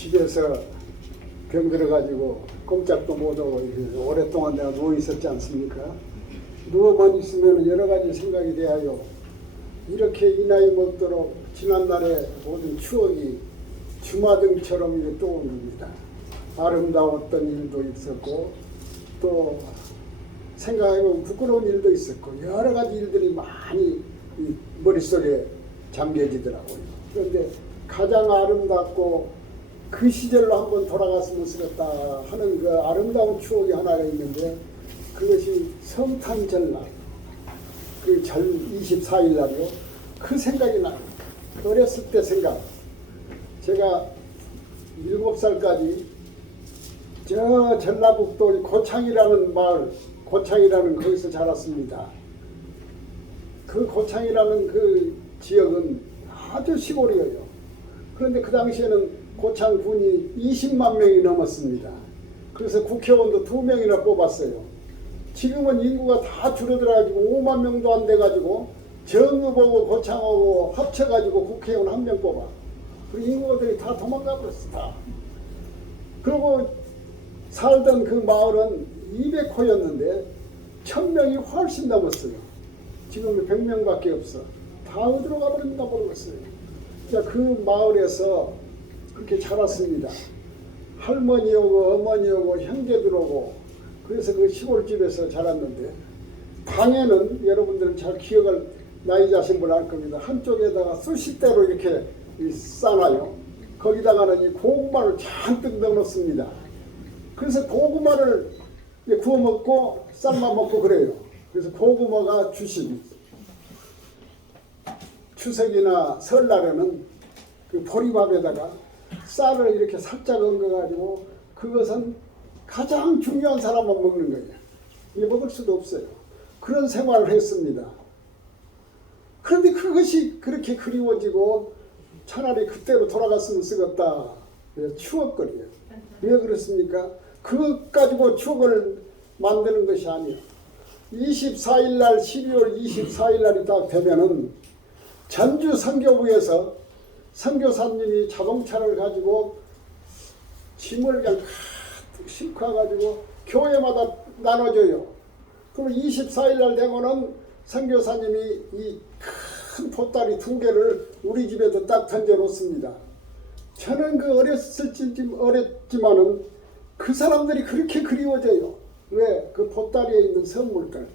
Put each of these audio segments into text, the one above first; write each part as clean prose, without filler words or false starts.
집에서 병들어가지고 꼼짝도 못하고 오랫동안 내가 누워 있었지 않습니까? 누워만 있으면 여러 가지 생각이 대하여 이렇게 이 나이 먹도록 지난날의 모든 추억이 주마등처럼 이렇게 떠오릅니다. 아름다웠던 일도 있었고 또 생각해보면 부끄러운 일도 있었고 여러 가지 일들이 많이 이 머릿속에 잠겨지더라고요. 그런데 가장 아름답고 그 시절로 한번 돌아갔으면 쓰겠다 하는 그 아름다운 추억이 하나가 있는데 그것이 성탄절날 그 절 24일 날이요. 그 생각이 나요. 어렸을 때 생각. 제가 7살까지 저 전라북도 고창이라는 마을, 고창이라는 거기서 자랐습니다. 그 고창이라는 그 지역은 아주 시골이에요. 그런데 그 당시에는 고창군이 20만 명이 넘었습니다. 그래서 국회의원도 2명이나 뽑았어요. 지금은 인구가 다 줄어들어가지고 5만 명도 안 돼가지고 정읍하고 고창하고 합쳐가지고 국회의원 1명 뽑아. 그리고 인구들이 다 도망가 버렸어. 다. 그리고 살던 그 마을은 200호였는데 1000명이 훨씬 넘었어요. 지금은 100명밖에 없어. 다 어디로 가버렸나 모르겠어요. 그 마을에서 그렇게 자랐습니다. 할머니 오고 어머니 오고 형제들 오고 그래서 그 시골집에서 자랐는데 방에는 여러분들은 잘 기억을 나이 자신 분 알 겁니다. 한쪽에다가 수시대로 이렇게 싸놔요. 거기다가는 이 고구마를 잔뜩 넣어놓습니다. 그래서 고구마를 구워 먹고 삶아 먹고 그래요. 그래서 고구마가 주식. 추석이나 설날에는 그 보리밥에다가 쌀을 이렇게 살짝 얹어가지고 그것은 가장 중요한 사람만 먹는 거예요. 이게 먹을 수도 없어요. 그런 생활을 했습니다. 그런데 그것이 그렇게 그리워지고 차라리 그때로 돌아갔으면 쓰겠다. 추억거리예요. 왜 그렇습니까? 그것 가지고 추억을 만드는 것이 아니에요. 24일 날 12월 24일 날이 딱 되면은 전주 선교부에서 선교사님이 자동차를 가지고 짐을 그냥 가득 싣고 와가지고 교회마다 나눠줘요. 그럼 24일 날 되면은 선교사님이 이 큰 보따리 2개를 우리 집에도 딱 던져 놓습니다. 저는 그 어렸지만은 그 사람들이 그렇게 그리워져요. 왜? 그 보따리에 있는 선물들.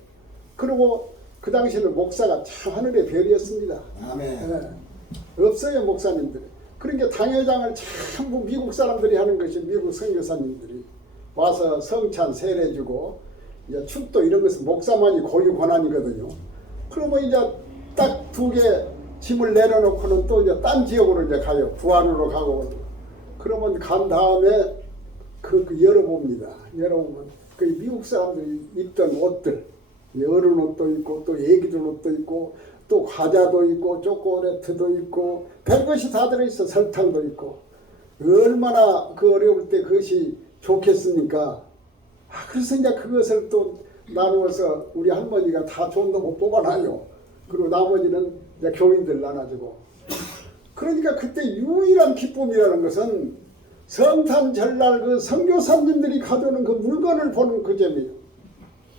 그리고 그 당시에는 목사가 참 하늘의 별이었습니다. 아멘. 네. 없어요, 목사님들이. 그러니까 당회장을 전부 미국 사람들이 하는 것이 미국 선교사님들이 와서 성찬 세례주고 이제 축도 이런 것은 목사만이 고유 권한이거든요. 그러면 이제 딱 2개 짐을 내려놓고는 또 이제 딴 지역으로 이제 가요. 부안으로 가고. 그러면 간 다음에 그 열어봅니다. 열어보면 그 미국 사람들이 입던 옷들, 어른 옷도 있고 또 애기들 옷도 있고 또 과자도 있고 초콜릿도 있고 별것이 다 들어있어. 설탕도 있고. 얼마나 그 어려울 때 그것이 좋겠습니까? 그래서 이제 그것을 또 나누어서 우리 할머니가 다 좋은 놈 뽑아놔요. 그리고 나머지는 이제 교인들 나눠주고. 그러니까 그때 유일한 기쁨이라는 것은 성탄절날 그 선교사님들이 가져오는 그 물건을 보는 그 재미예요.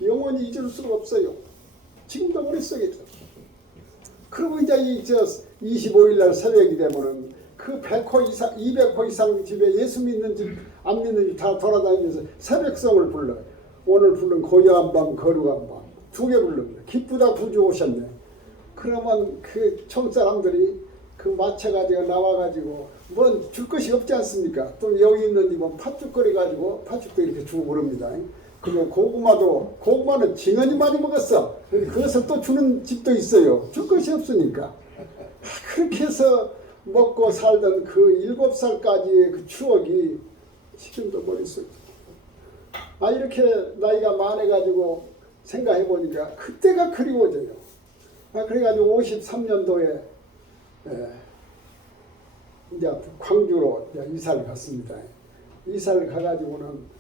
영원히 잊을 수가 없어요. 지금도 머릿속에죠. 그리고 이제 25일 날 새벽이 되면은 그 100호 이상, 200호 이상 집에 예수 믿는 집, 안 믿는 집 다 돌아다니면서 새벽성을 불러요. 오늘 부른 고요한 밤, 거룩한 밤. 2개 부릅니다. 기쁘다 구주 오셨네. 그러면 그 총사람들이 그 맞춰가지고 나와가지고 뭔 줄 것이 없지 않습니까? 또 여기 있는 집은 팥죽 끓여가지고 팥죽도 이렇게 주고 그럽니다. 그리고 고구마는 징언이 많이 먹었어. 그것을 또 주는 집도 있어요. 줄 것이 없으니까. 그렇게 해서 먹고 살던 그 7살까지의 그 추억이 지금도 머릿속에. 이렇게 나이가 많아가지고 생각해보니까 그때가 그리워져요. 그래가지고 53년도에 이제 광주로 이사를 갔습니다. 이사를 가가지고는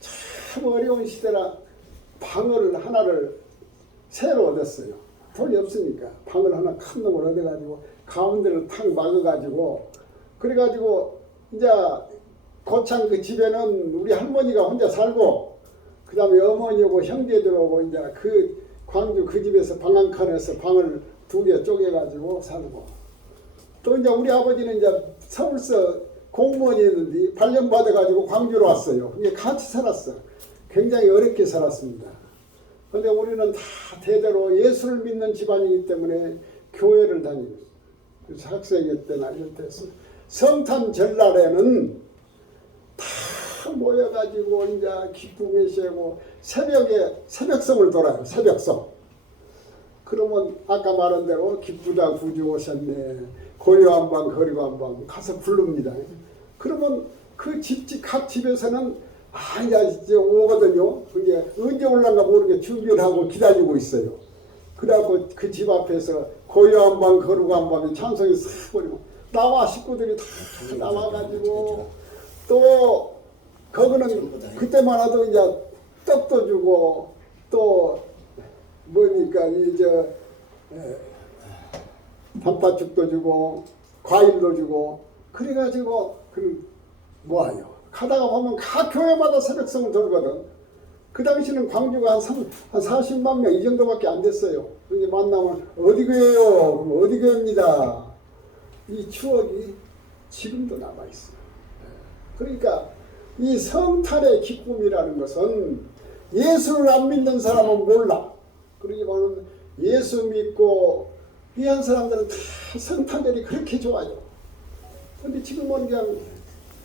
참 어려운 시대라 방을 하나를 새로 얻었어요. 돈이 없으니까 방을 하나 큰 놈을 얻어가지고 가운데를 탁 막아가지고 그래가지고 이제 고창 그 집에는 우리 할머니가 혼자 살고 그 다음에 어머니 오고 형제들 오고 이제 그 광주 그 집에서 방 한 칸에서 방을 2개 쪼개가지고 살고 또 이제 우리 아버지는 이제 서울서 공무원이었는데 발령받아가지고 광주로 왔어요. 그게 같이 살았어. 굉장히 어렵게 살았습니다. 근데 우리는 다 대대로 예수를 믿는 집안이기 때문에 교회를 다니고 그래서 학생회 때나 이럴 때 성탄 전날에는 다 모여가지고 이제 기쁨에 세고 새벽에 새벽성을 돌아요. 새벽성. 그러면 아까 말한 대로 기쁘다 구주 오셨네. 고요한 밤 거리고 한 밤 가서 부릅니다. 그러면 그 각 집에서는 이제 오거든요. 그게 언제 올란가 모르게 준비를 하고 기다리고 있어요. 그래갖고 그 집 앞에서 고요한 밤 거리고 한 밤에 찬송이 싹 버리고 나와 식구들이 다 나와가지고 또 거기는 그때만 해도 이제 떡도 주고 또 뭐니까 이제 단팥죽도 주고 과일도 주고 그래가지고 그 모아요. 가다가 보면 각 교회마다 새벽성을 돌거든. 그 당시는 광주가 한 40만 명 이 정도밖에 안 됐어요. 이제 만나면 어디 교회요? 그럼 어디 교회입니다. 이 추억이 지금도 남아있어요. 그러니까 이 성탄의 기쁨이라는 것은 예수를 안 믿는 사람은 몰라. 그러기보다는 예수 믿고 위한 사람들은 다 성탄절이 그렇게 좋아요. 근데 지금은 그냥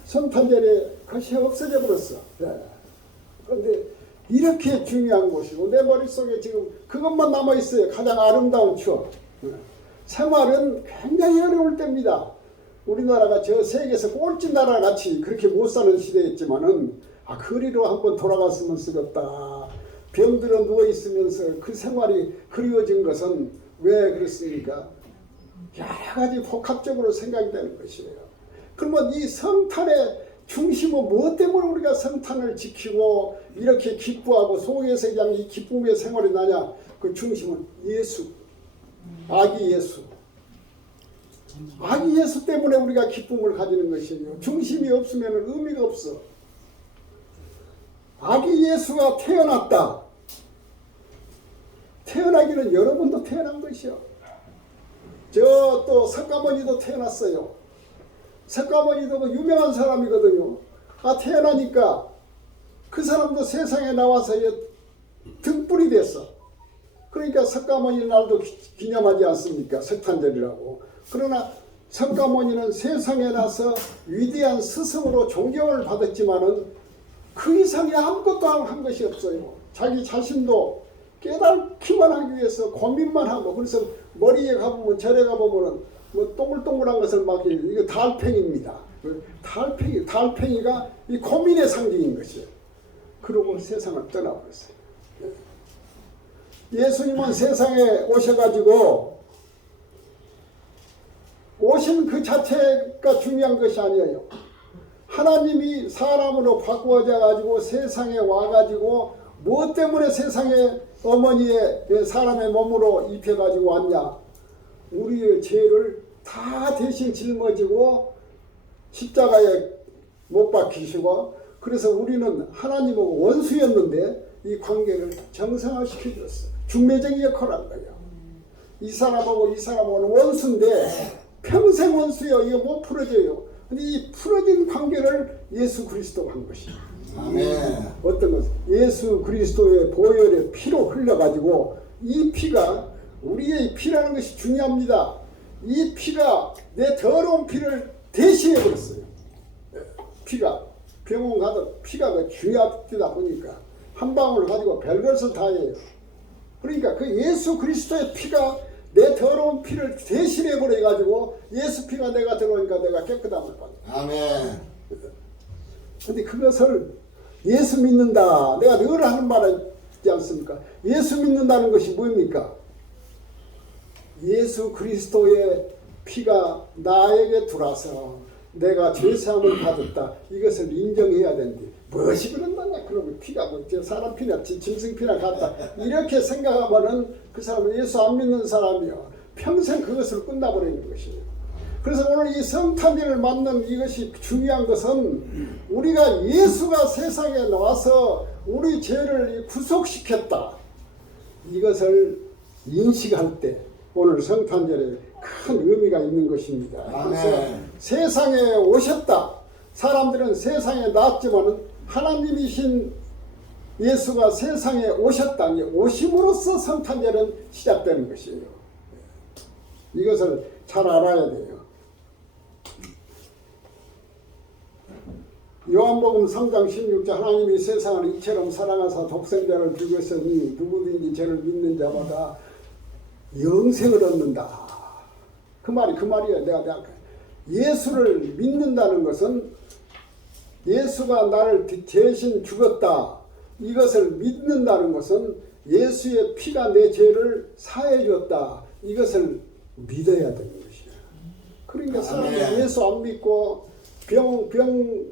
성탄절에 그것이 없어져 버렸어. 그런데 이렇게 중요한 곳이고 내 머릿속에 지금 그것만 남아있어요. 가장 아름다운 추억. 생활은 굉장히 어려울 때입니다. 우리나라가 저 세계에서 꼴찌 나라 같이 그렇게 못 사는 시대였지만은 그리로 한번 돌아갔으면 쓰겠다. 병들어 누워있으면서 그 생활이 그리워진 것은 왜 그렇습니까? 여러 가지 복합적으로 생각이 되는 것이에요. 그러면 이 성탄의 중심은 무엇 때문에 우리가 성탄을 지키고 이렇게 기뻐하고 속에서 그냥 이 기쁨의 생활이 나냐? 그 중심은 예수, 아기 예수. 아기 예수 때문에 우리가 기쁨을 가지는 것이에요. 중심이 없으면 의미가 없어. 아기 예수가 태어났다. 태어나기는 여러분도 태어난 것이요. 저 또 석가모니도 태어났어요. 석가모니도 그 유명한 사람이거든요. 태어나니까 그 사람도 세상에 나와서 등불이 됐어. 그러니까 석가모니 날도 기념하지 않습니까? 석탄절이라고. 그러나 석가모니는 세상에 나서 위대한 스승으로 존경을 받았지만은 그 이상의 아무것도 한 것이 없어요. 자기 자신도 깨닫기만 하기 위해서 고민만 하고, 그래서 머리에 가보면 절에 가보면은 뭐 동글동글한 것을 막 이거 달팽이입니다. 달팽이가 이 고민의 상징인 것이에요. 그러고 세상을 떠나버렸어요. 예수님은 세상에 오셔가지고 오신 그 자체가 중요한 것이 아니에요. 하나님이 사람으로 바꾸어져 가지고 세상에 와가지고 무엇 때문에 세상에 어머니의 사람의 몸으로 입혀가지고 왔냐? 우리의 죄를 다 대신 짊어지고 십자가에 못 박히시고, 그래서 우리는 하나님하고 원수였는데 이 관계를 정상화시켜줬어요. 중매적인 역할을 한 거예요. 이 사람하고 이 사람하고는 원수인데 평생 원수요. 이거 못 풀어져요. 근데 이 풀어진 관계를 예수 그리스도가 한 것이에요. 아멘. 어떤 것? 예수 그리스도의 보혈의 피로 흘려가지고, 이 피가 우리의 피라는 것이 중요합니다. 이 피가 내 더러운 피를 대신해 버렸어요. 피가 병원 가도 피가 중요하다 보니까 한 방울 가지고 별것을 다 해요. 그러니까 그 예수 그리스도의 피가 내 더러운 피를 대신해 버려 가지고 예수 피가 내가 들어오니까 내가 깨끗함을 받아. 아멘. 근데 그것을 예수 믿는다. 내가 늘 하는 말이지 않습니까? 예수 믿는다는 것이 뭡니까? 예수 그리스도의 피가 나에게 들어와서 내가 죄사함을 받았다. 이것을 인정해야 되는데 무엇이 그런다냐? 그러면 피가 뭐 사람 피나 짐승 피나 같다. 이렇게 생각하면은 그 사람은 예수 안 믿는 사람이요. 평생 그것을 끝나버리는 것이에요. 그래서 오늘 이 성탄절을 맞는 이것이 중요한 것은 우리가 예수가 세상에 나와서 우리 죄를 구속시켰다. 이것을 인식할 때 오늘 성탄절에 큰 의미가 있는 것입니다. 그래서 세상에 오셨다. 사람들은 세상에 나왔지만 하나님이신 예수가 세상에 오셨다. 오심으로써 성탄절은 시작되는 것이에요. 이것을 잘 알아야 돼요. 요한복음 3장 16절 하나님이 세상을 이처럼 사랑하사 독생자를 주셨으니 누구든지 저를 믿는 자마다 영생을 얻는다. 그 말이에요. 내가 예수를 믿는다는 것은 예수가 나를 대신 죽었다. 이것을 믿는다는 것은 예수의 피가 내 죄를 사해 줬다. 이것을 믿어야 되는 것이야. 그러니까 사람이 예수 안 믿고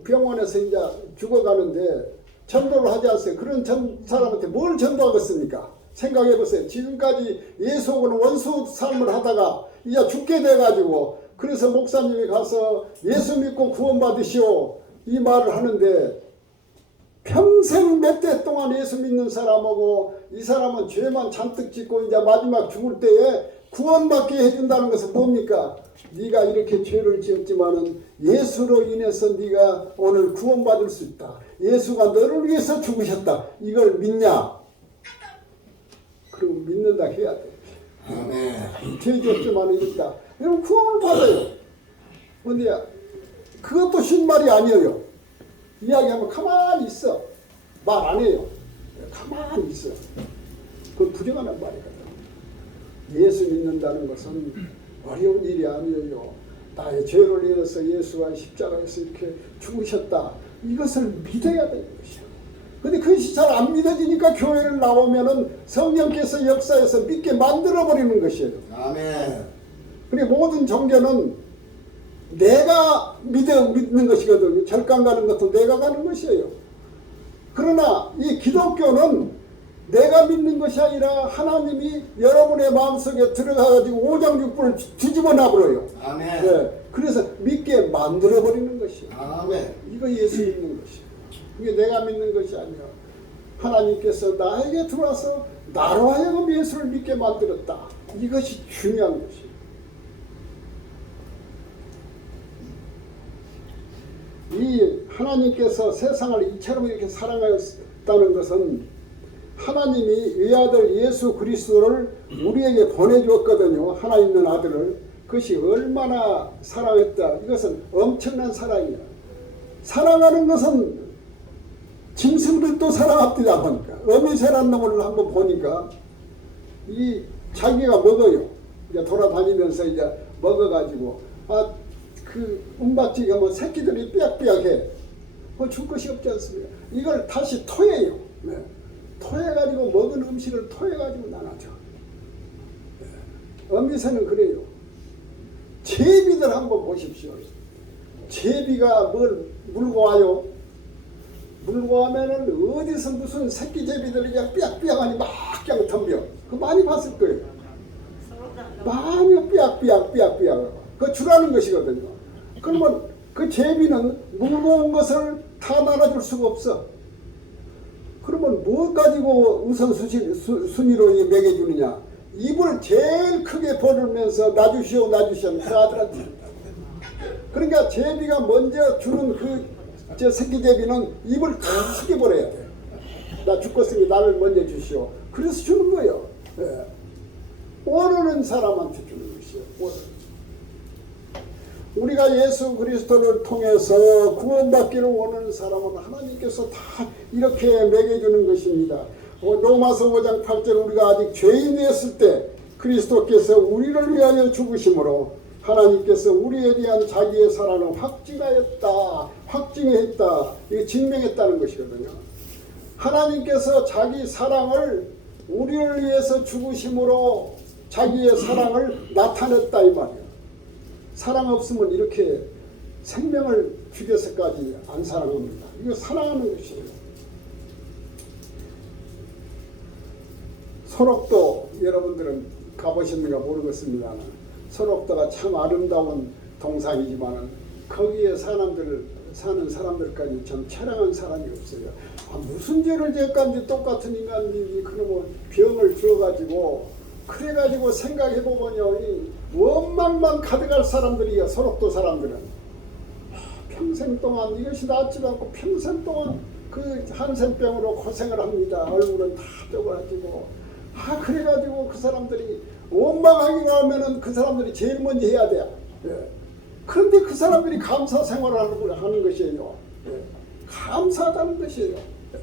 병원에서 이제 죽어가는데 전도를 하지 않았어요. 그런 사람한테 뭘 전도하겠습니까? 생각해 보세요. 지금까지 예수하고는 원수 삶을 하다가 이제 죽게 돼가지고 그래서 목사님이 가서 예수 믿고 구원받으시오 이 말을 하는데 평생 몇 대 동안 예수 믿는 사람하고 이 사람은 죄만 잔뜩 짓고 이제 마지막 죽을 때에 구원받게 해준다는 것은 뭡니까? 네가 이렇게 죄를 지었지만은 예수로 인해서 네가 오늘 구원받을 수 있다. 예수가 너를 위해서 죽으셨다. 이걸 믿냐? 그리고 믿는다 해야 돼. 죄 지었지만 이랬다. 그럼 구원을 받아요. 근데 그것도 쉬운 말이 아니에요. 이야기하면 가만히 있어. 말 안 해요. 가만히 있어. 그건 부정하는 말이거든. 예수 믿는다는 것은 어려운 일이 아니에요. 나의 죄를 인해서 예수가 십자가에서 이렇게 죽으셨다. 이것을 믿어야 되는 것이야. 근데 그것이 잘 안 믿어지니까 교회를 나오면은 성령께서 역사해서 믿게 만들어버리는 것이에요. 아멘. 그리고 모든 종교는 내가 믿는 것이거든요. 절강 가는 것도 내가 가는 것이에요. 그러나 이 기독교는 내가 믿는 것이 아니라 하나님이 여러분의 마음속에 들어가가지고 오장육부를 뒤집어 놔버려요. 아멘. 네. 그래서 믿게 만들어버리는 것이에요. 아멘. 이거 예수 믿는 것이에요. 이게 내가 믿는 것이 아니야. 하나님께서 나에게 들어와서 나로 하여금 예수를 믿게 만들었다. 이것이 중요한 것이에요. 이 하나님께서 세상을 이처럼 이렇게 사랑하였다는 것은 하나님이 외아들 예수 그리스도를 우리에게 보내주었거든요. 하나 있는 아들을. 그것이 얼마나 사랑했다. 이것은 엄청난 사랑이야. 사랑하는 것은 짐승들도 사랑합니다 보니까. 어미새란 놈을 한번 보니까 이 자기가 먹어요. 이제 돌아다니면서 이제 먹어가지고 그 은박지가 뭐 새끼들이 삐약삐약해. 줄 것이 없지 않습니까? 이걸 다시 토해요. 네. 토해가지고 먹은 음식을 토해가지고 나눠줘. 네. 어미새는 그래요. 제비들 한번 보십시오. 제비가 뭘 물고 와요? 물고 와면은 어디서 무슨 새끼 제비들이 그냥 삐약삐약하니 막 그냥 덤벼. 그거 많이 봤을 거예요. 많이 삐약삐약. 그거 주라는 것이거든요. 그러면 그 제비는 물고 온 것을 다 나눠줄 수가 없어. 그러면 뭐 가지고 우선순위로 먹여주느냐? 입을 제일 크게 벌으면서 놔주시오 그 아들한테. 그러니까 제비가 먼저 주는 저 새끼 제비는 입을 크게 벌어야 돼. 나 죽겠으니 나를 먼저 주시오. 그래서 주는 거예요. 네. 오르는 사람한테 주는 것이에요. 우리가 예수 그리스도를 통해서 구원받기를 원하는 사람은 하나님께서 다 이렇게 먹여주는 것입니다. 로마서 5장 8절 우리가 아직 죄인이었을 때 그리스도께서 우리를 위하여 죽으심으로 하나님께서 우리에 대한 자기의 사랑을 확증했다. 이게 증명했다는 것이거든요. 하나님께서 자기 사랑을 우리를 위해서 죽으심으로 자기의 사랑을 나타냈다 이 말이에요. 사랑 없으면 이렇게 생명을 죽여서까지 안 사랑합니다. 이거 사랑하는 것이에요. 소록도 여러분들은 가보셨는가 모르겠습니다. 소록도가 참 아름다운 동상이지만은 거기에 사는 사람들까지 참 처량한 사람이 없어요. 무슨 죄를 지었간지 똑같은 인간들이 그놈의 병을 주어가지고 그래가지고 생각해보면요, 이 원망만 가득할 사람들이야. 소록도 사람들은 평생 동안 이것이 낫지도 않고 평생 동안 그 한센병으로 고생을 합니다. 얼굴은 다 쪄가지고 그래가지고 그 사람들이 원망하기로 하면은 그 사람들이 제일 먼저 해야 돼. 예. 그런데 그 사람들이 감사 생활을 하는 것이에요. 예. 감사하다는 것이에요. 예.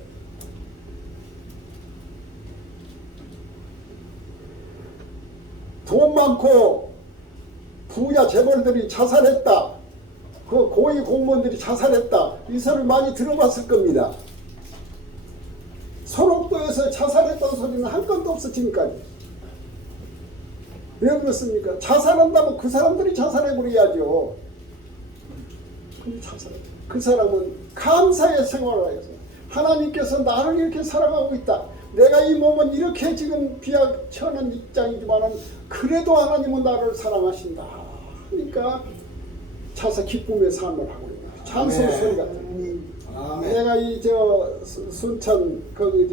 돈 많고 부자 재벌들이 자살했다. 그 고위 공무원들이 자살했다. 이 소리를 많이 들어봤을 겁니다. 소록도에서 자살했다는 소리는 한 건도 없어 지금까지. 왜 그렇습니까? 자살한다면 그 사람들이 자살해버려야죠. 근데 자살해. 그 사람은 감사의 생활을 해서 하나님께서 나를 이렇게 사랑하고 있다. 내가 이 몸은 이렇게 지금 비약천한 입장이지만은 그래도 하나님은 나를 사랑하신다. 그러니까 자서 기쁨의 삶을 하고 있는 찬송 소리가 들려. 내가 이 순천 거기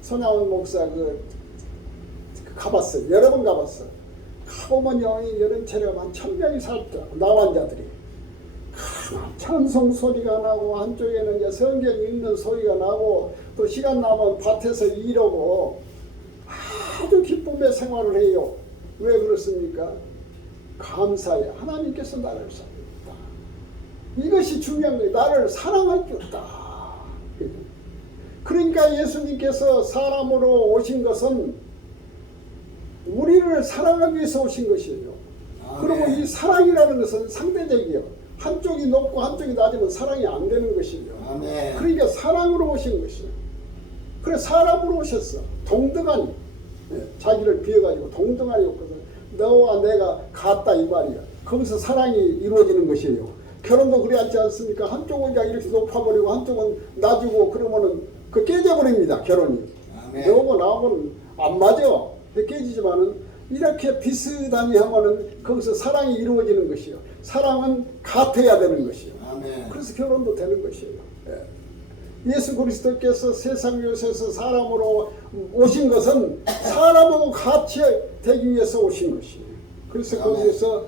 손양원 목사 가봤어요. 여러 번 가봤어. 가보면요, 여름철에 한 1000명이 살더라고. 나환자들이. 찬송 소리가 나고 한쪽에는 이제 성경 읽는 소리가 나고 또 시간 나면 밭에서 일하고 아주 기쁨의 생활을 해요. 왜 그렇습니까? 감사해. 하나님께서 나를 사랑했다. 이것이 중요한 거예요. 나를 사랑할 줄 있다. 그러니까 예수님께서 사람으로 오신 것은 우리를 사랑하기 위해서 오신 것이에요. 그리고 이 사랑이라는 것은 상대적이에요. 한쪽이 높고 한쪽이 낮으면 사랑이 안 되는 것이에요. 아멘. 그러니까 사랑으로 오신 것이에요. 그래 사람으로 오셨어. 동등하니. 자기를 비워가지고 동등하니 없거든. 너와 내가 같다 이 말이야. 거기서 사랑이 이루어지는 것이에요. 결혼도 그래 않지 않습니까? 한쪽은 이렇게 높아버리고 한쪽은 낮이고 그러면은 그 깨져버립니다. 결혼이. 아멘. 너하고 나하고는 안 맞아. 깨지지만은 이렇게 비슷하니 하면은 거기서 사랑이 이루어지는 것이요. 사랑은 같아야 되는 것이요. 아멘. 그래서 결혼도 되는 것이에요. 예. 예수 그리스도께서 세상 요새서 사람으로 오신 것은 사람하고 같이 되기 위해서 오신 것이에요. 그래서 거기에서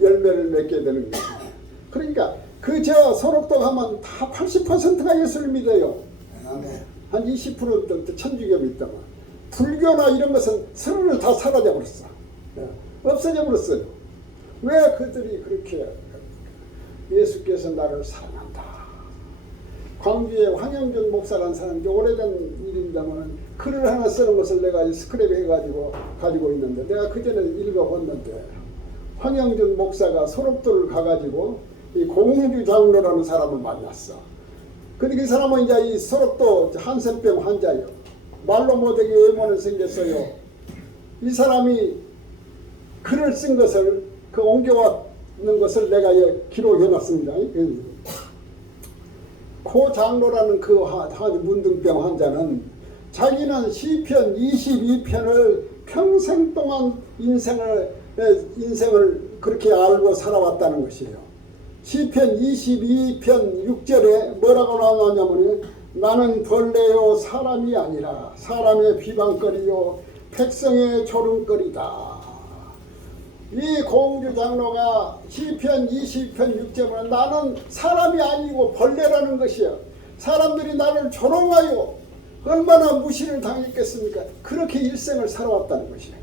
열매를 맺게 되는 것이에요. 그러니까 소록도 가면 다 80%가 예수를 믿어요. 아멘. 한 20% 천주교가 있다가 불교나 이런 것은 서로를 다 사라져 버렸어. 없어져 버렸어요. 왜 그들이 그렇게 예수께서 나를 사랑한다. 광주에 황영준 목사라는 사람이 오래된 일입니다만 글을 하나 쓰는 것을 내가 스크랩 해가지고 가지고 있는데 내가 그전에 읽어봤는데 황영준 목사가 소록도를 가가지고 이 공주 장로라는 사람을 만났어. 근데 그 사람은 이제 이 소록도 한센병 환자예요. 말로 못하게 외모는 생겼어요. 이 사람이 글을 쓴 것을 옮겨왔는 것을 내가 기록해놨습니다. 고 장로라는 문둥병 환자는 자기는 시편 22편을 평생 동안 인생을 그렇게 알고 살아왔다는 것이에요. 시편 22편 6절에 뭐라고 나왔냐면 나는 벌레요 사람이 아니라 사람의 비방거리요 백성의 조롱거리다. 이 공주 장로가 시편 20편 6절은 나는 사람이 아니고 벌레라는 것이야. 사람들이 나를 조롱하여 얼마나 무시를 당했겠습니까? 그렇게 일생을 살아왔다는 것이야.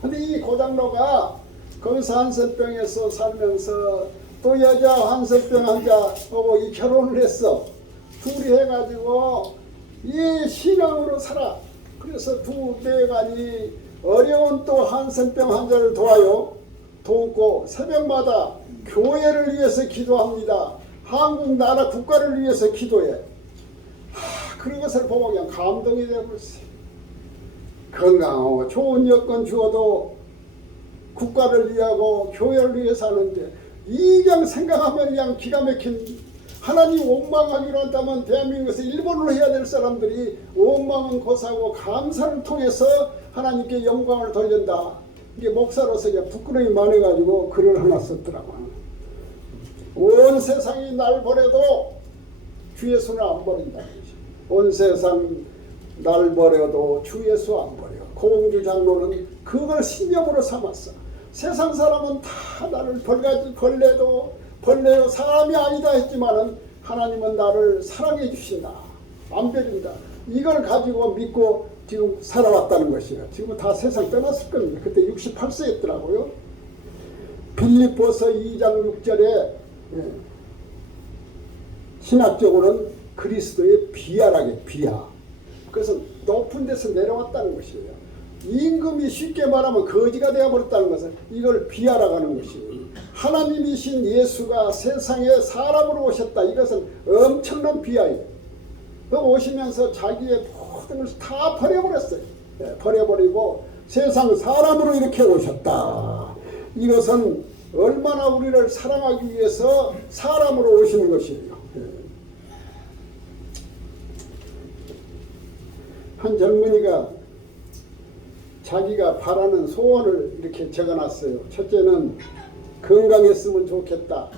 근데 이 고장로가 거기서 한센병에서 살면서 또 여자 한센병 환자하고 이 결혼을 했어. 둘이 해가지고 이 신앙으로 살아. 그래서 두 내간이 어려운 또 한센병 환자를 돕고 새벽마다 교회를 위해서 기도합니다. 한국 나라 국가를 위해서 기도해. 그런 것을 보고 그냥 감동이 되어버렸어요. 건강하고 좋은 여건 주어도 국가를 위하고 교회를 위해서 하는데 이 그냥 생각하면 그냥 기가 막힌 하나님 원망하기로 한다면 대한민국에서 일본으로 해야 될 사람들이 원망은 고사하고 감사를 통해서 하나님께 영광을 돌린다. 이게 목사로서 이제 부끄러움이 많아가지고 글을 하나 썼더라고. 온 세상이 날 버려도 주 예수는 안 버린다. 온 세상 날 버려도 주 예수 안 버려. 고봉주 장로는 그걸 신념으로 삼았어. 세상 사람은 다 나를 벌레요 사람이 아니다 했지만은 하나님은 나를 사랑해 주신다. 안 버린다. 이걸 가지고 믿고 지금 살아왔다는 것이에요. 지금 다 세상 떠났을 겁니다. 그때 68세였더라고요. 빌립보서 2장 6절에 신학적으로는 그리스도의 비하라게 비하. 그래서 높은 데서 내려왔다는 것이에요. 임금이 쉽게 말하면 거지가 되어버렸다는 것은 이걸 비하라고 하는 것이에요. 하나님이신 예수가 세상에 사람으로 오셨다. 이것은 엄청난 비하예요. 그 오시면서 자기의 모든 것을 다 버려버렸어요. 버려버리고 세상 사람으로 이렇게 오셨다. 이것은 얼마나 우리를 사랑하기 위해서 사람으로 오시는 것이에요. 한 젊은이가 자기가 바라는 소원을 이렇게 적어놨어요. 첫째는 건강했으면 좋겠다.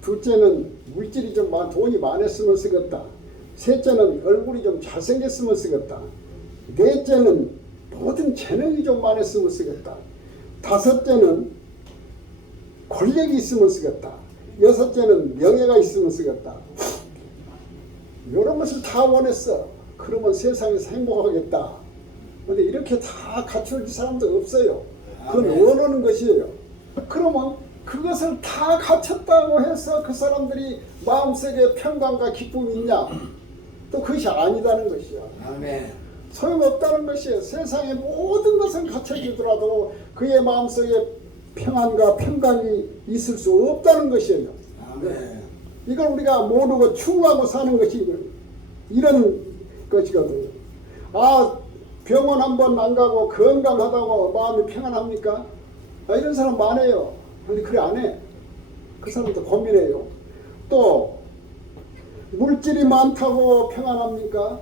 둘째는 물질이 좀 돈이 많았으면 쓰겠다. 셋째는 얼굴이 좀 잘생겼으면 쓰겠다. 넷째는 모든 재능이 좀 많았으면 쓰겠다. 다섯째는 권력이 있으면 쓰겠다. 여섯째는 명예가 있으면 쓰겠다. 이런 것을 다 원했어. 그러면 세상에서 행복하겠다. 근데 이렇게 다 갖춰질 사람도 없어요. 그건 원하는 것이에요. 그러면 그것을 다 갖췄다고 해서 그 사람들이 마음속에 평강과 기쁨이 있냐? 또 그것이 아니다는 것이요. 아멘. 소용없다는 것이에요. 세상의 모든 것은 갖춰지더라도 그의 마음속에 평안과 평강이 있을 수 없다는 것이에요. 아멘. 이걸 우리가 모르고 추구하고 사는 것이 이런 것이거든요. 병원 한번 안 가고 건강하다고 마음이 평안합니까? 이런 사람 많아요. 근데 그래 안 해. 그 사람도 고민해요. 또 물질이 많다고 평안합니까?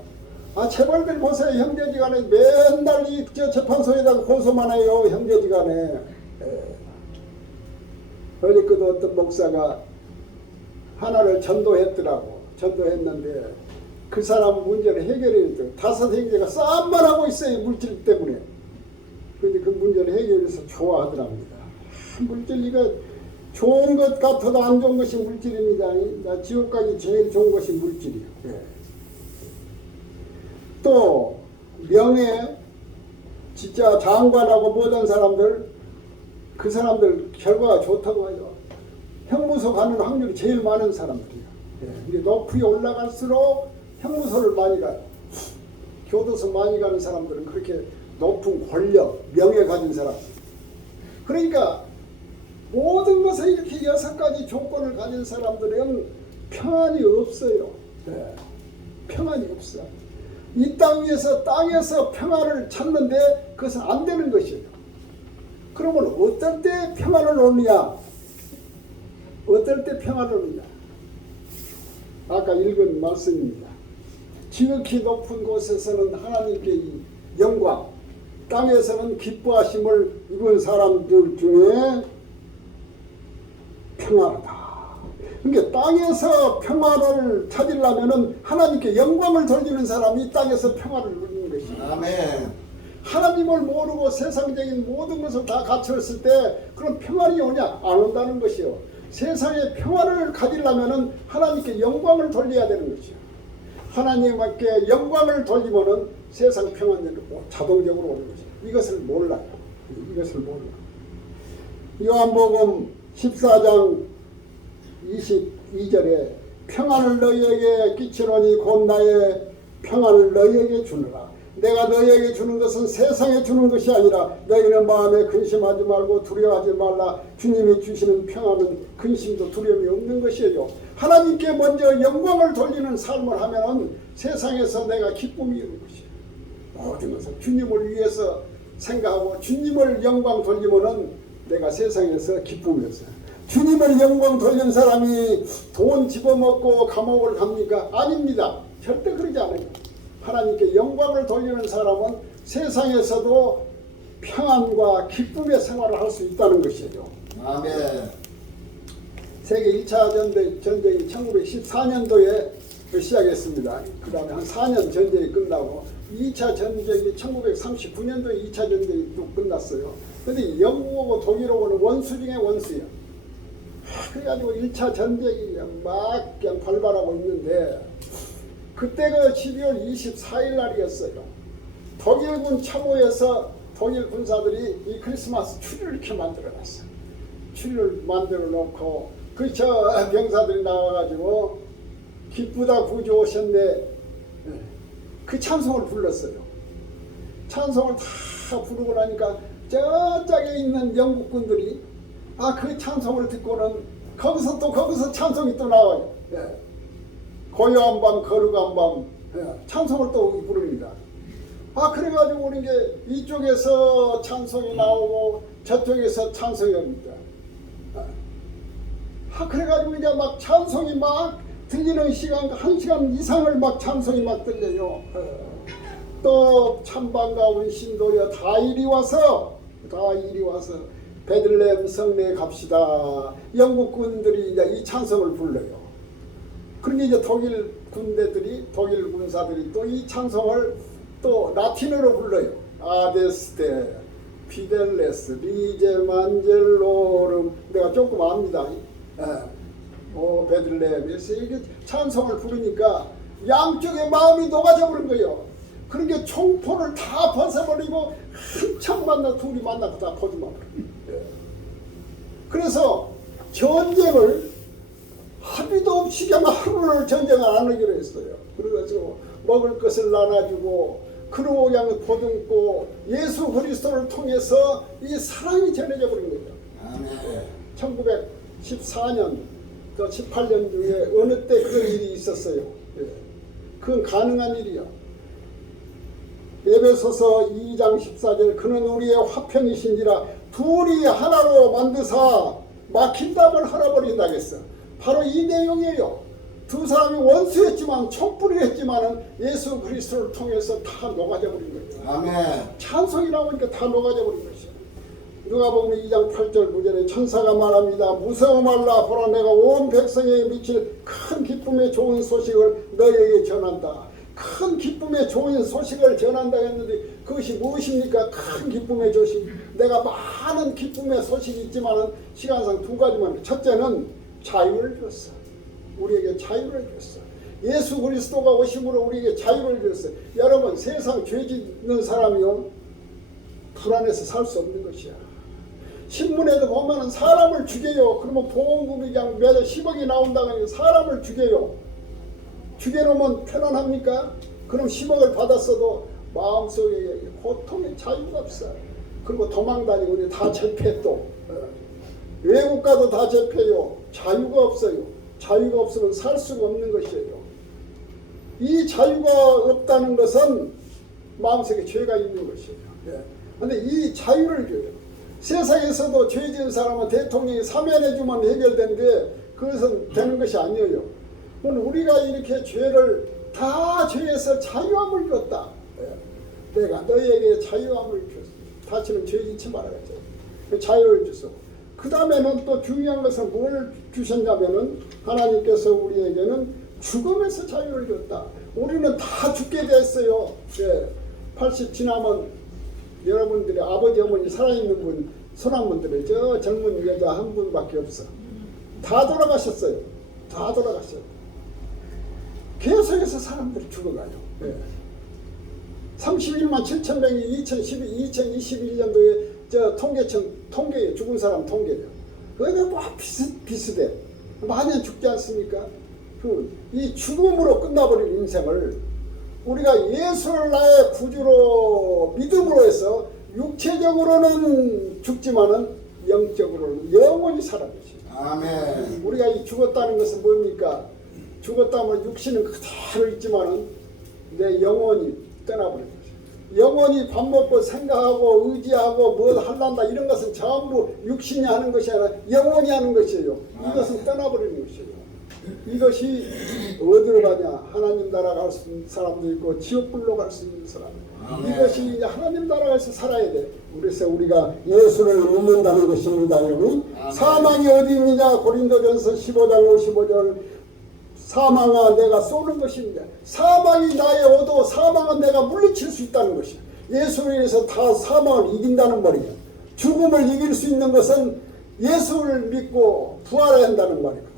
제발들 보세요. 형제지간에 맨날 이 재판소에다가 고소만 해요. 형제지간에. 어저께도 어떤 목사가 하나를 전도했더라고. 전도했는데 그 사람 문제를 해결해야 돼. 5 형제가 싸움만 하고 있어요. 물질 때문에. 그런데 그 문제를 해결해서 좋아하더랍니다. 물질 이거 좋은 것 같아도 안 좋은 것이 물질입니다. 나 지옥 가기 제일 좋은 것이 물질이에요. 또 명예, 진짜 장관하고 모든 사람들 그 사람들 결과가 좋다고 해요. 형무소 가는 확률이 제일 많은 사람들이에요. 근데 높이 올라갈수록 형무소를 많이 가요. 교도소 많이 가는 사람들은 그렇게 높은 권력, 명예 가진 사람. 그러니까 모든 것에 이렇게 6가지 조건을 가진 사람들은 평안이 없어요. 평안이 없어. 이 땅 위에서 땅에서 평안을 찾는데 그것은 안 되는 것이에요. 그러면 어떨 때 평안을 얻느냐? 어떨 때 평안을 얻느냐? 아까 읽은 말씀입니다. 지극히 높은 곳에서는 하나님께 이 영광, 땅에서는 기뻐하심을 입은 사람들 중에 평안하다. 그러니까 땅에서 평안을 찾으려면 하나님께 영광을 돌리는 사람이 땅에서 평안을 누리는 것입니다. 아멘. 하나님을 모르고 세상적인 모든 것을 다 갖췄을 때 그런 평안이 오냐? 안 온다는 것이요. 세상에 평안을 가지려면 하나님께 영광을 돌려야 되는 것이요. 하나님께 영광을 돌리면은 세상 평안이 자동적으로 오는 것이요. 이것을 몰라요. 이것을 몰라. 요한복음 14장 22절에 평안을 너희에게 끼치노니 곧 나의 평안을 너희에게 주느라. 내가 너희에게 주는 것은 세상에 주는 것이 아니라 너희는 마음에 근심하지 말고 두려워하지 말라. 주님이 주시는 평안은 근심도 두려움이 없는 것이에요. 하나님께 먼저 영광을 돌리는 삶을 하면 세상에서 내가 기쁨이 있는 것이에요. 모든 것을 주님을 위해서 생각하고 주님을 영광 돌리면은 내가 세상에서 기쁨이 없어요. 주님을 영광 돌리는 사람이 돈 집어먹고 감옥을 갑니까? 아닙니다. 절대 그러지 않아요. 하나님께 영광을 돌리는 사람은 세상에서도 평안과 기쁨의 생활을 할 수 있다는 것이죠. 아멘. 세계 1차 전쟁이 1914년도에 시작했습니다. 그 다음에 한 4년 전쟁이 끝나고 2차 전쟁이 1939년도에 2차 전쟁이 또 끝났어요. 근데 영국하고 독일하고는 원수 중에 원수야. 그래가지고 1차 전쟁이 막 그냥 발발하고 있는데 그때가 12월 24일 날이었어요. 독일군 참호에서 독일 군사들이 이 크리스마스 추리를 이렇게 만들어놨어. 추리를 만들어 놓고 그 저 병사들이 나와가지고 기쁘다 구주 오셨네 그 찬송을 불렀어요. 찬송을 다 부르고 나니까 저짝에 있는 영국군들이 그 찬송을 듣고는 거기서 찬송이 또 나와요. 예. 고요한 밤 거룩한 밤 찬송을 또 부릅니다. 그래가지고 우리 이제 이쪽에서 찬송이 나오고 저쪽에서 찬송이 옵니다. 그래가지고 이제 막 찬송이 막 들리는 시간 1시간 이상을 막 찬송이 막 들려요. 또 참 반가운 신도여 다 이리 와서 베들레헴 성내에 갑시다. 영국군들이 이제 이 찬송을 불러요. 그러니 이제 독일 군사들이 또 이 찬송을 또 라틴어로 불러요. 아데스테, 피델레스, 리제 만젤로름. 내가 조금 압니다. 베들레헴에서 이게 찬송을 부르니까 양쪽의 마음이 녹아져 버린 거예요. 그러니까 총포를 다 벗어버리고 한참 둘이 만나고 다 거두만 버려요. 그래서 전쟁을 합의도 없이 그냥 하루를 전쟁을 안 하기로 했어요. 그래가지고 먹을 것을 나눠주고 그러고 그냥 보듬고 예수 그리스도를 통해서 이 사랑이 전해져 버린 거죠. 아멘. 1914년 또 18년 중에 어느 때 그런 일이 있었어요. 그건 가능한 일이야. 에베소서 2장 14절 그는 우리의 화평이신지라 둘이 하나로 만드사 막힌 담을 할아버린다겠어. 바로 이 내용이에요. 두 사람이 원수였지만 촛불을 했지만은 예수 그리스도를 통해서 다 녹아져 버린 거예요. 아멘. 찬송이 나오니까 다 녹아져 버린 것이요. 누가복음 2장 8절 9절에 천사가 말합니다. 무서워 말라. 보라 내가 온 백성에게 미칠 큰 기쁨의 좋은 소식을 너희에게 전한다. 큰 기쁨의 좋은 소식을 전한다 했는데 그것이 무엇입니까? 큰 기쁨의 소식. 내가 많은 기쁨의 소식이 있지만은 시간상 두 가지만. 첫째는 자유를 줬어. 우리에게 자유를 줬어. 예수 그리스도가 오심으로 우리에게 자유를 줬어. 여러분 세상 죄 짓는 사람이요 불안해서 살 수 없는 것이야. 신문에도 보면은 사람을 죽여요. 그러면 보험금이 그냥 매달 10억이 나온다고 하니 사람을 죽여요. 죽여놓으면 편안합니까? 그럼 10억을 받았어도 마음속에 고통의 자유가 없어. 그리고 도망다니고 우리 다 재패 또. 외국 가도 다 재패요. 자유가 없어요. 자유가 없으면 살 수가 없는 것이에요. 이 자유가 없다는 것은 마음속에 죄가 있는 것이에요. 그런데 이 자유를 줘요. 세상에서도 죄 지은 사람은 대통령이 사면해주면 해결되는데 그것은 되는 것이 아니에요. 우리가 이렇게 죄를 다 죄에서 자유함을 줬다. 내가 너희에게 자유함을 줬어. 다시는 죄 짓지 말아야죠. 자유를 줬어. 그 다음에는 또 중요한 것은 뭘 주셨냐면은 하나님께서 우리에게는 죽음에서 자유를 줬다. 우리는 다 죽게 됐어요. 80 지나면 여러분들의 아버지 어머니 살아있는 분 손 한 번 들어요. 저 젊은 여자 한 분밖에 없어. 다 돌아가셨어요. 다 돌아가셨어요. 계속해서 사람들이 죽어가요. 31만 7천 명이 2021년도에 저 통계에 죽은 사람 통계예요. 그게 뭐 비슷해. 많이 죽지 않습니까? 이 죽음으로 끝나버린 인생을 우리가 예수를 나의 구주로 믿음으로 해서 육체적으로는 죽지만은 영적으로는 영원히 살아계시죠. 아멘. 우리가 이 죽었다는 것은 뭡니까? 죽었다면 육신은 그대로 있지만은 내 영혼이 떠나버린 거죠. 영혼이 밥 먹고 생각하고 의지하고 뭘 할란다 이런 것은 전부 육신이 하는 것이 아니라 영혼이 하는 것이에요. 이것은 떠나버리는 것이에요. 이것이 어디로 가냐? 하나님 나라 갈 수 있는 사람도 있고 지옥불로 갈 수 있는 사람. 아멘. 이것이 이제 하나님 나라에서 살아야 돼. 그래서 우리가 예수를 믿는다는 것입니다. 여러분. 아멘. 사망이 어디 있느냐? 고린도전서 15장 55절. 사망아 내가 쏘는 것입니다. 사망이 나의 오도 사망은 내가 물리칠 수 있다는 것이야. 예수를 위해서 다 사망을 이긴다는 말이야. 죽음을 이길 수 있는 것은 예수를 믿고 부활해야 한다는 말이거든.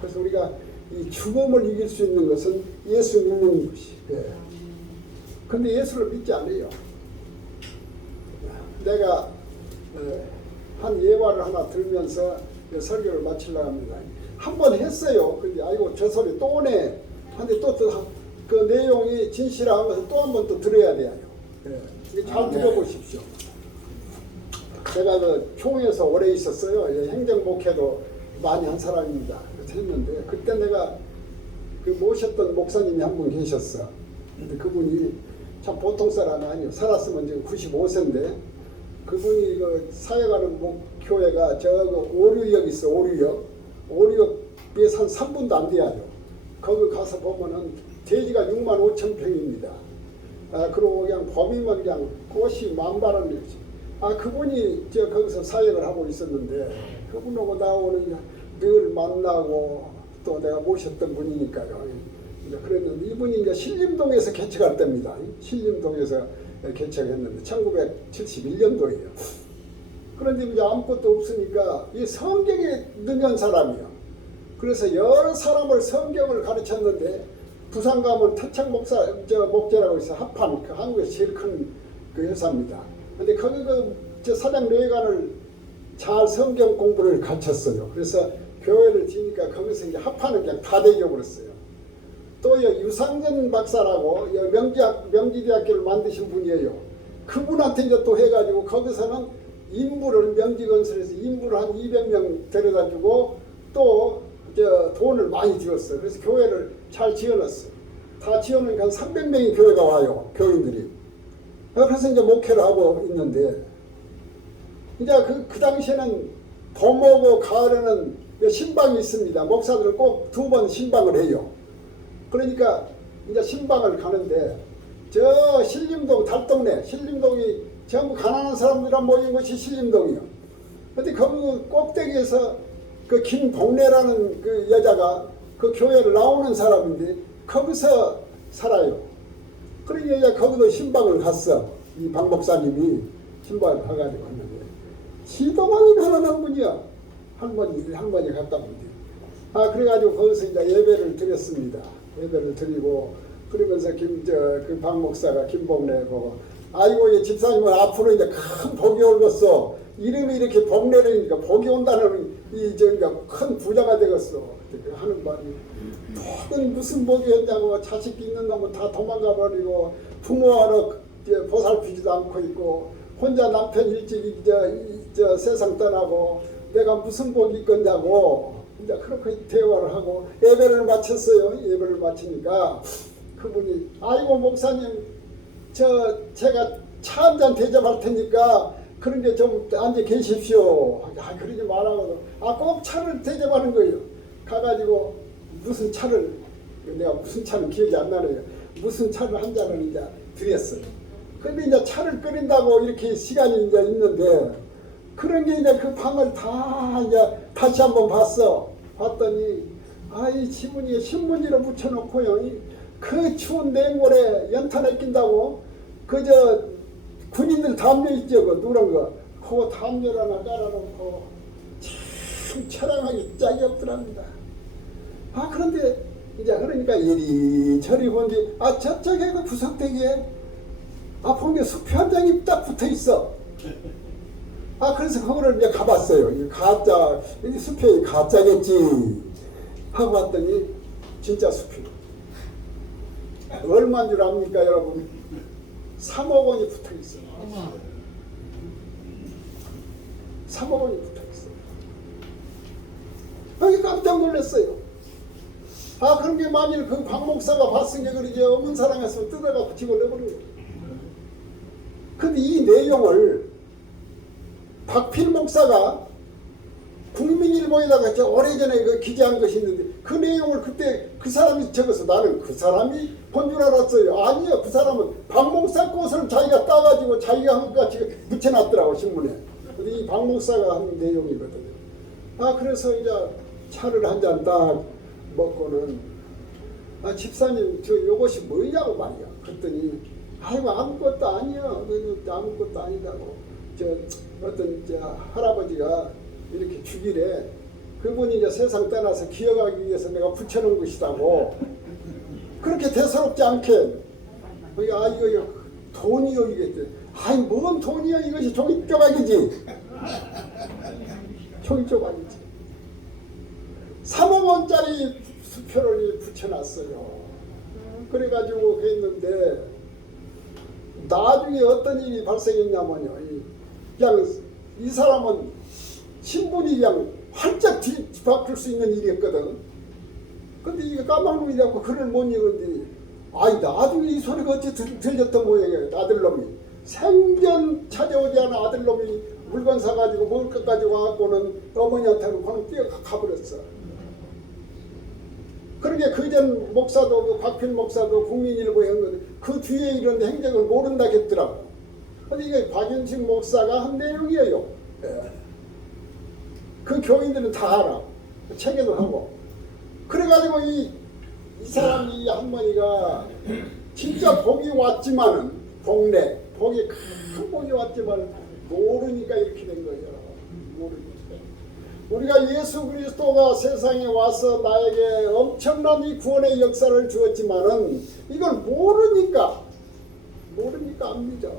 그래서 우리가 이 죽음을 이길 수 있는 것은 예수 믿는 것이. 근데 예수를 믿지 않아요. 내가 한 예화를 하나 들으면서 설교를 마치려고 합니다. 한 번 했어요. 근데 아이고 저 소리 또 오네. 근데 또 그 내용이 진실하면서 또 한 번 또 들어야 돼요. 잘 들어보십시오. 제가 그 총회에서 오래 있었어요. 행정 목회도 많이 한 사람입니다. 그래서 했는데 그때 내가 그 모셨던 목사님이 한 분 계셨어. 근데 그분이 참 보통 사람이 아니에요. 살았으면 지금 95세인데 그분이 그 사역하는 교회가 저 오류역 있어. 오류역에 한 3분도 안 돼야죠. 거기 가서 보면은 대지가 6만 5천 평입니다. 그리고 그냥 범위만 그냥 꽃이 만발한 거지. 그분이 저 거기서 사역을 하고 있었는데 그분하고 나오는 늘 만나고 또 내가 모셨던 분이니까요. 그랬는데 이분이 이제 신림동에서 개척할 때입니다. 신림동에서 개척했는데 1971년도예요. 그런데 이제 아무것도 없으니까 이 성경에 능한 사람이야. 그래서 여러 사람을 성경을 가르쳤는데 부산 가면 태창 목재라고 있어. 합판 그 한국에서 제일 큰 그 회사입니다. 근데 거기 저 사장 내관을 잘 성경 공부를 가르쳤어요. 그래서 교회를 지니까 거기서 이제 합판을 그냥 다 대겨버렸어요. 또 유상전 박사라고 명지대학교를 만드신 분이에요. 그분한테 이제 또 해가지고 거기서는 인부를 명지건설에서 인부를 한 200명 데려다주고 또 돈을 많이 들였어요. 그래서 교회를 잘 지어놨어요. 다 지어놓으니까 한 300명이 교회가 와요. 교인들이. 그래서 이제 목회를 하고 있는데 이제 그 당시에는 봄오고 가을에는 신방이 있습니다. 목사들은 꼭 2번 신방을 해요. 그러니까 이제 신방을 가는데 저 신림동 달동네 신림동이 전부 가난한 사람들이랑 모인 곳이 신림동이요. 근데 거기 꼭대기에서 그 김복래라는 그 여자가 그 교회를 나오는 사람인데 거기서 살아요. 그러니까 이제 거기도 신방을 갔어. 이 박 목사님이 신방을 가가지고 갔는데 시도만이 가난한 분이야. 할머니 갔다 온대. 그래가지고 거기서 이제 예배를 드렸습니다. 예배를 드리고 그러면서 그 박 목사가 김복래 보고 아이고 이 집사님은 앞으로 이제 큰 복이 올겠어. 이름이 이렇게 복래라니까 복이 온다는 큰 부자가 되겠어. 하는 말이 복은 무슨 복이 온다고 자식 있는 놈은 다 도망가 버리고 부모하러 보살피지도 않고 있고 혼자 남편 일찍 세상 떠나고 내가 무슨 복이 있겠냐고 이제 그렇게 대화를 하고 예배를 마쳤어요. 예배를 마치니까 그분이 아이고 목사님 제가 차 한 잔 대접할 테니까 그런 게 좀 앉아 계십시오. 그러지 말라고. 꼭 차를 대접하는 거예요. 가가지고 무슨 차를 내가 무슨 차는 기억이 안 나네요. 무슨 차를 한 잔을 이제 드렸어요. 근데 이제 차를 끓인다고 이렇게 시간이 이제 있는데 그런 게 이제 그 방을 다 이제 다시 한번 봤어. 봤더니 이 지문이 신문지로 붙여놓고요. 그 추운 냉골에 연탄에 낀다고 군인들 담요 있죠, 그 누런 거. 그거 담요를 하나 깔아놓고 참 처량하게 짝이 없더랍니다. 그런데 이제 그러니까 이리저리 본지 저쪽에 그 구석대기에 보면 수표 한 장이 딱 붙어 있어. 그래서 거기를 이제 가봤어요. 가짜, 수표이 가짜겠지. 하고 봤더니 진짜 수표. 얼마인 줄 압니까, 여러분? 3억 원이 붙어 있어요. 3억 원이 붙어 있어요. 깜짝 놀랐어요. 그런 게 만일 그 박 목사가 봤으니까 그러지 어문 사랑했으면 뜯어갖고 집어넣어버린 거예요. 근데 이 내용을 박필 목사가 국민일 조선일보에다가 저 오래전에 그 기재한 것이 있는데 그 내용을 그때 그 사람이 적어서 나는 그 사람이 본 줄 알았어요. 아니요, 그 사람은 박목사 꽃을 자기가 따가지고 자기가 한 것 같이 붙여놨더라고 신문에. 근데 이 박목사가 한 내용이거든요. 아 그래서 이제 차를 한 잔 딱 먹고는 아 집사님 저 요것이 뭐냐고 말이야. 그랬더니 아이고 아무것도 아니야. 아무것도 아니다고. 저 어떤 저 할아버지가 이렇게 주길에 그분이 이제 세상 떠나서 기억하기 위해서 내가 붙여놓은 것이다고. 그렇게 대수롭지 않게 아 이거 돈이요 이게 아이 뭔 돈이야 이것이 종이 조각이지. 종이 조각이지. 3억 원짜리 수표를 붙여놨어요. 그래가지고 했는데 나중에 어떤 일이 발생했냐면요. 그냥 이 사람은 신분이 그냥 활짝 뒤바뀔 수 있는 일이었거든. 근데 이게 까막눈이 잡고 글을 못 읽었는데 아니 나중에 이 소리가 어찌 들렸던 모양이에요. 아들놈이 생전 찾아오지 않은 아들놈이 물건 사가지고 먹을 것 가지고 와갖고는 어머니한테는 그냥 뛰어가버렸어. 그러게 그전 목사도 그 박필 목사도 국민일보에 한 건데 그 뒤에 이런 행적을 모른다겠더라고. 근데 이게 박윤식 목사가 한 내용이에요. 그 교인들은 다 알아. 책에도 하고. 그래가지고 이 사람이 이 할머니가 진짜 복이 왔지만은 복내 복이 큰 복이 왔지만 모르니까 이렇게 된 거예요. 모르니까. 우리가 예수 그리스도가 세상에 와서 나에게 엄청난 이 구원의 역사를 주었지만은 이걸 모르니까 안 믿어.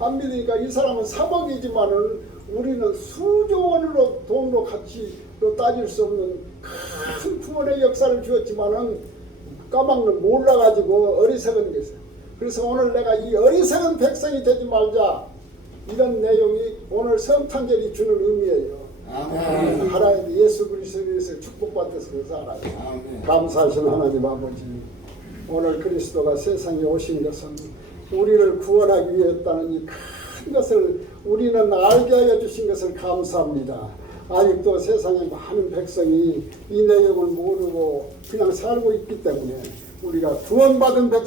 안 믿으니까 이 사람은 3억이지만은 우리는 수조 원으로 돈으로 같이 따질 수 없는 큰 구원의 역사를 주었지만은 까막는 몰라가지고 어리석은 것이야. 그래서 오늘 내가 이 어리석은 백성이 되지 말자. 이런 내용이 오늘 성탄절이 주는 의미예요. 아멘. 하나님 예수 그리스도에서 축복받아서 살아요. 아멘. 감사하신 하나님 아버지, 오늘 그리스도가 세상에 오신 것은 우리를 구원하기 위해였다는 이 큰 것을 우리는 알게 하여 주신 것을 감사합니다. 아직도 세상에 많은 백성이 이 내용을 모르고 그냥 살고 있기 때문에 우리가 구원받은 백성